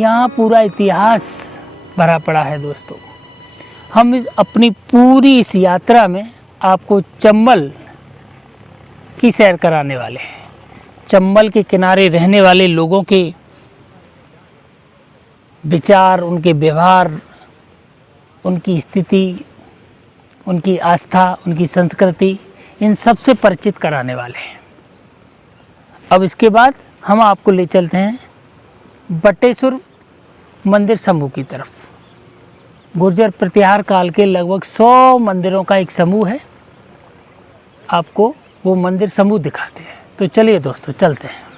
यहाँ पूरा इतिहास भरा पड़ा है दोस्तों। हम अपनी पूरी इस यात्रा में आपको चंबल की सैर कराने वाले हैं। चंबल के किनारे रहने वाले लोगों के विचार, उनके व्यवहार, उनकी स्थिति, उनकी आस्था, उनकी संस्कृति, इन सब से परिचित कराने वाले हैं। अब इसके बाद हम आपको ले चलते हैं बटेश्वर मंदिर समूह की तरफ। गुर्जर प्रतिहार काल के लगभग 100 मंदिरों का एक समूह है। आपको वो मंदिर समूह दिखाते हैं। तो चलिए दोस्तों, चलते हैं।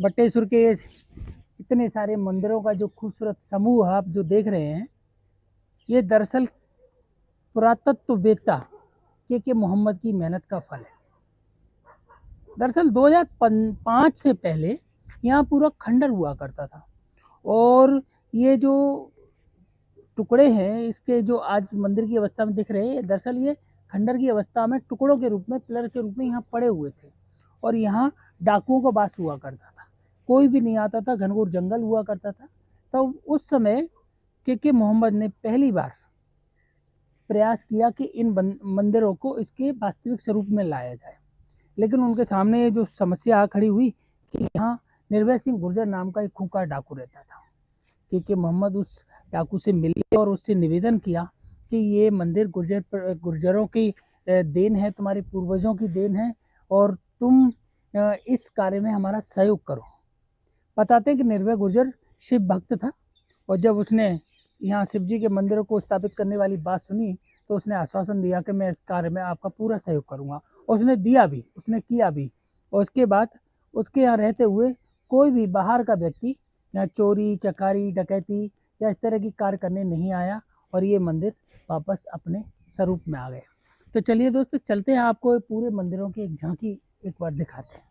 बटेश्वर के इतने सारे मंदिरों का जो खूबसूरत समूह आप जो देख रहे हैं, ये दरअसल पुरातत्ववेत्ता के मोहम्मद की मेहनत का फल है। दरअसल 2005 से पहले यहाँ पूरा खंडर हुआ करता था, और ये जो टुकड़े हैं इसके जो आज मंदिर की अवस्था में दिख रहे हैं, दरअसल ये खंडर की अवस्था में टुकड़ों के रूप में, पिलर के रूप में यहाँ पड़े हुए थे। और यहाँ डाकुओं का वास हुआ करता था, कोई भी नहीं आता था, घनघोर जंगल हुआ करता था। तो उस समय के मोहम्मद ने पहली बार प्रयास किया कि इन मंदिरों को इसके वास्तविक स्वरूप में लाया जाए। लेकिन उनके सामने जो समस्या खड़ी हुई कि यहाँ निर्भय सिंह गुर्जर नाम का एक खूंखार डाकू रहता था। कि मोहम्मद उस डाकू से मिले और उससे निवेदन किया कि ये मंदिर गुर्जरों की देन है, तुम्हारे पूर्वजों की देन है, और तुम इस कार्य में हमारा सहयोग करो। बताते हैं कि निर्भय गुर्जर शिव भक्त था, और जब उसने यहाँ शिव जी के मंदिरों को स्थापित करने वाली बात सुनी तो उसने आश्वासन दिया कि मैं इस कार्य में आपका पूरा सहयोग करूँगा। और उसने दिया भी, उसने किया भी। और उसके बाद उसके यहाँ रहते हुए कोई भी बाहर का व्यक्ति यहाँ चोरी, चकारी, डकैती या इस तरह की कार्य करने नहीं आया, और ये मंदिर वापस अपने स्वरूप में आ गए। तो चलिए दोस्तों, चलते हैं, आपको पूरे मंदिरों की एक झांकी एक बार दिखाते हैं।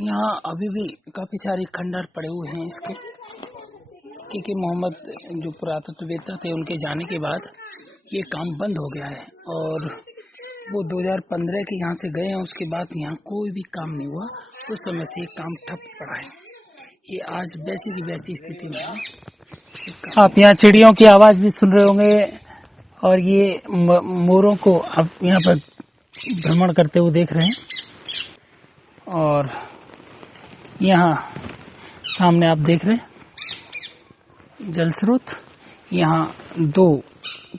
यहाँ अभी भी काफ़ी सारे खंडर पड़े हुए हैं इसके, क्योंकि मोहम्मद जो पुरातत्ववेत्ता थे उनके जाने के बाद ये काम बंद हो गया है, और वो 2015 के यहाँ से गए हैं। उसके बाद यहाँ कोई भी काम नहीं हुआ, उस समय से ये काम ठप पड़ा है। ये आज वैसी की वैसी स्थिति में है। आप यहाँ चिड़ियों की आवाज़ भी सुन रहे होंगे, और ये मोरों को आप यहाँ पर भ्रमण करते हुए देख रहे हैं। और यहाँ सामने आप देख रहे हैं जल स्रोत। यहाँ 2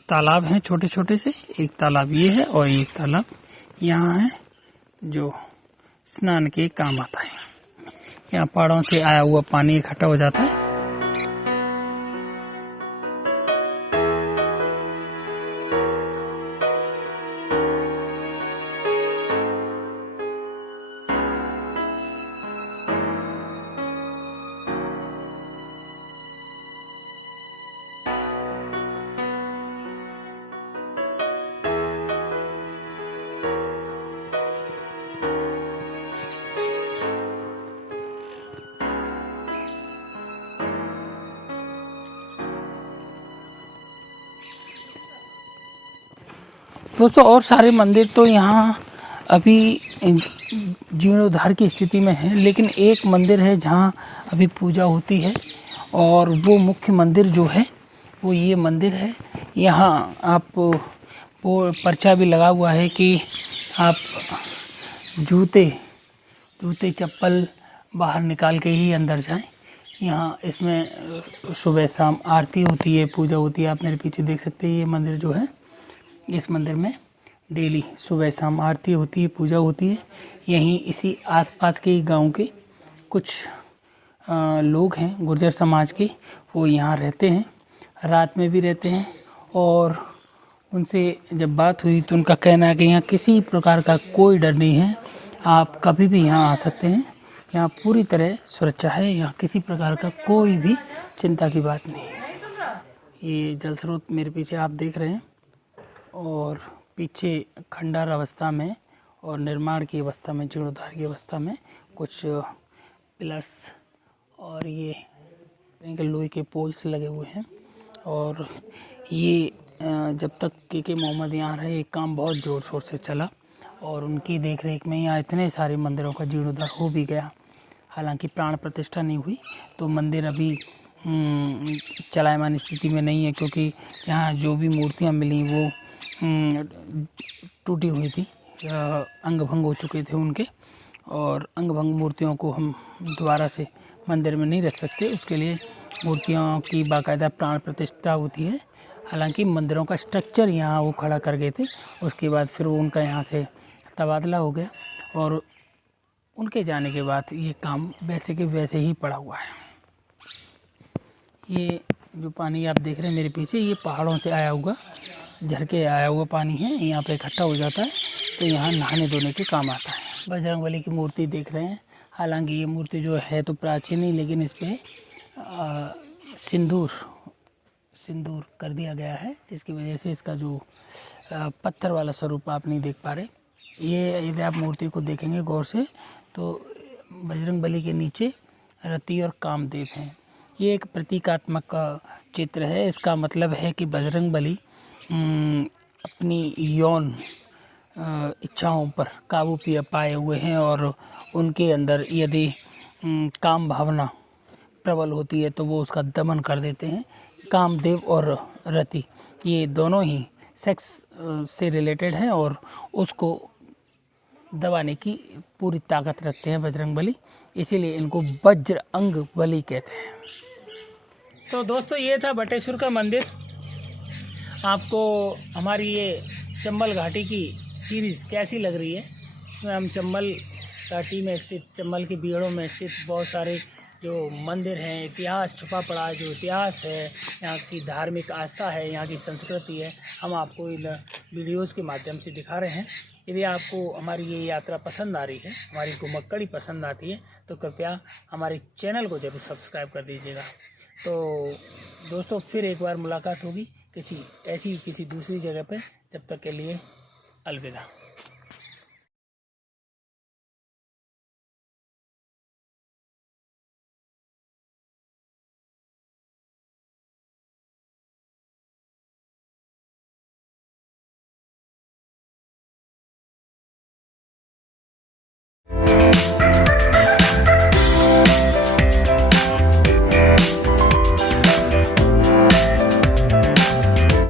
तालाब हैं छोटे छोटे से, एक तालाब ये है और एक तालाब यहाँ है जो स्नान के काम आता है। यहाँ पहाड़ों से आया हुआ पानी इकट्ठा हो जाता है। दोस्तों और सारे मंदिर तो यहाँ अभी जीर्णोद्धार की स्थिति में है, लेकिन एक मंदिर है जहाँ अभी पूजा होती है, और वो मुख्य मंदिर जो है वो ये मंदिर है। यहाँ आप वो पर्चा भी लगा हुआ है कि आप जूते चप्पल बाहर निकाल के ही अंदर जाएं। यहाँ इसमें सुबह शाम आरती होती है, पूजा होती है। आप मेरे पीछे देख सकते हैं, ये मंदिर जो है, इस मंदिर में डेली सुबह शाम आरती होती है, पूजा होती है। यहीं इसी आसपास के गांव के कुछ लोग हैं गुर्जर समाज के, वो यहाँ रहते हैं, रात में भी रहते हैं। और उनसे जब बात हुई तो उनका कहना है कि यहाँ किसी प्रकार का कोई डर नहीं है, आप कभी भी यहाँ आ सकते हैं, यहाँ पूरी तरह सुरक्षा है, यहाँ किसी प्रकार का कोई भी चिंता की बात नहीं है। ये जल स्रोत मेरे पीछे आप देख रहे हैं, और पीछे खंडर अवस्था में और निर्माण की अवस्था में, जीर्णोद्धार की अवस्था में कुछ पिलर्स और ये लोहे के पोल्स लगे हुए हैं। और ये जब तक के मोहम्मद यहाँ रहे, एक काम बहुत ज़ोर शोर से चला, और उनकी देख रेख में यहाँ इतने सारे मंदिरों का जीर्णोद्धार हो भी गया। हालांकि प्राण प्रतिष्ठा नहीं हुई, तो मंदिर अभी चलायमान स्थिति में नहीं है, क्योंकि यहाँ जो भी मूर्तियाँ मिली वो टूटी हुई थी, अंग भंग हो चुके थे उनके, और अंग भंग मूर्तियों को हम दोबारा से मंदिर में नहीं रख सकते। उसके लिए मूर्तियों की बाकायदा प्राण प्रतिष्ठा होती है। हालांकि मंदिरों का स्ट्रक्चर यहाँ वो खड़ा कर गए थे, उसके बाद फिर वो उनका यहाँ से तबादला हो गया, और उनके जाने के बाद ये काम वैसे के वैसे ही पड़ा हुआ है। ये जो पानी आप देख रहे हैं मेरे पीछे, ये पहाड़ों से आया हुआ, झर के आया हुआ पानी है, यहाँ पे इकट्ठा हो जाता है, तो यहाँ नहाने धोने के काम आता है। बजरंगबली की मूर्ति देख रहे हैं। हालांकि ये मूर्ति जो है तो प्राचीन ही, लेकिन इस पर सिंदूर कर दिया गया है, जिसकी वजह से इसका जो पत्थर वाला स्वरूप आप नहीं देख पा रहे। ये यदि आप मूर्ति को देखेंगे गौर से, तो बजरंगबली के नीचे रति और कामदेव हैं। ये एक प्रतीकात्मक चित्र है। इसका मतलब है कि बजरंगबली अपनी यौन इच्छाओं पर काबू पाए हुए हैं, और उनके अंदर यदि काम भावना प्रबल होती है तो वो उसका दमन कर देते हैं। कामदेव और रति ये दोनों ही सेक्स से रिलेटेड हैं, और उसको दबाने की पूरी ताकत रखते हैं बजरंगबली, इसीलिए इनको बजरंग बली कहते हैं। तो दोस्तों ये था बटेश्वर का मंदिर। आपको हमारी ये चंबल घाटी की सीरीज़ कैसी लग रही है? इसमें हम चंबल घाटी में स्थित, चंबल के बीड़ों में स्थित बहुत सारे जो मंदिर हैं, इतिहास छुपा पड़ा है, जो इतिहास है, यहाँ की धार्मिक आस्था है, यहाँ की संस्कृति है, हम आपको इन वीडियोज़ के माध्यम से दिखा रहे हैं। यदि आपको हमारी ये यात्रा पसंद आ रही है, हमारी घुमक्कड़ी पसंद आती है, तो कृपया हमारे चैनल को जरूर सब्सक्राइब कर दीजिएगा। तो दोस्तों फिर एक बार मुलाकात होगी किसी दूसरी जगह पे। जब तक के लिए अलविदा।